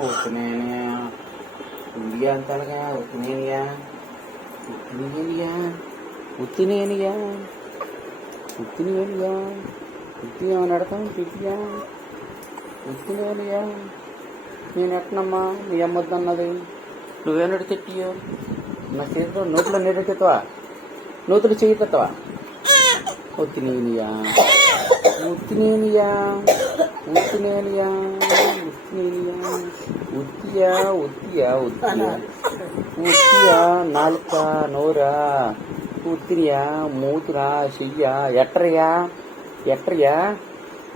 ఉత్తినేనియా India అంతగా ఉత్తినేనియా ఉత్తినేనియా ఉత్తినేనియా ఉత్తినేనియా ఉత్తిగా నడతాం తిట్టియా ఉత్తినేనియా నేను ఎట్టనమ్మా నీ అమ్మొద్దన్నది నువ్వేనడు తిట్టియో నా చేతిలో నోట్లో నీరెట్టెత్తవా నూతులు చేయతెత్తవా ఉత్తినేనియా ఉత్తినేనియా ఉత్తినేనియా ఉత్తినేనియా ఉత్తియా ఉత్తియా ఉత్తియా ఉత్తియా నాలుక నోరా ఉత్తినియా మూతురా చెయ్యా ఎట్రయా ఎట్రయా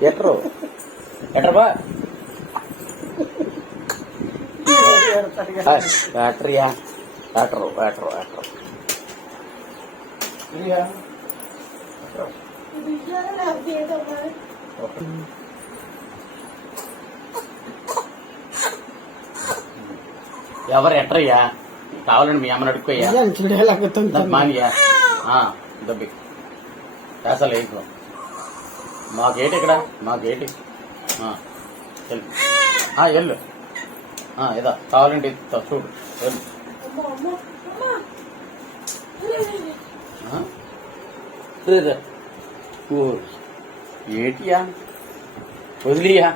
ఎట్రో ఎట్రబా ఎట్రయా ఎట్రో ఎట్రో ఎట్రో ఎవరు ఎట్రయ్యా కావాలండి మీ అమ్మని అడుక్కోయ్యా మానియా దబ్బి అసలు వేసుకో మాకేటి ఇక్కడ మాకేటి ఎల్లు ఇదా కావాలంటే చూడు ఎల్లు ఏటియా వదిలియా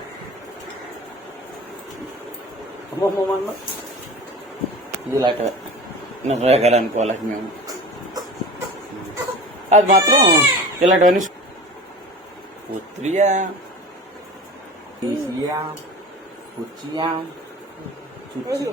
అమ్మమ్మ ఇది ఇలాంటి నిర్వేగాలు అనుకోవాలి మేము అది మాత్రం ఇలాంటివన్నీ ఉత్తియా తీసియా కుర్చియా చుచ్చియా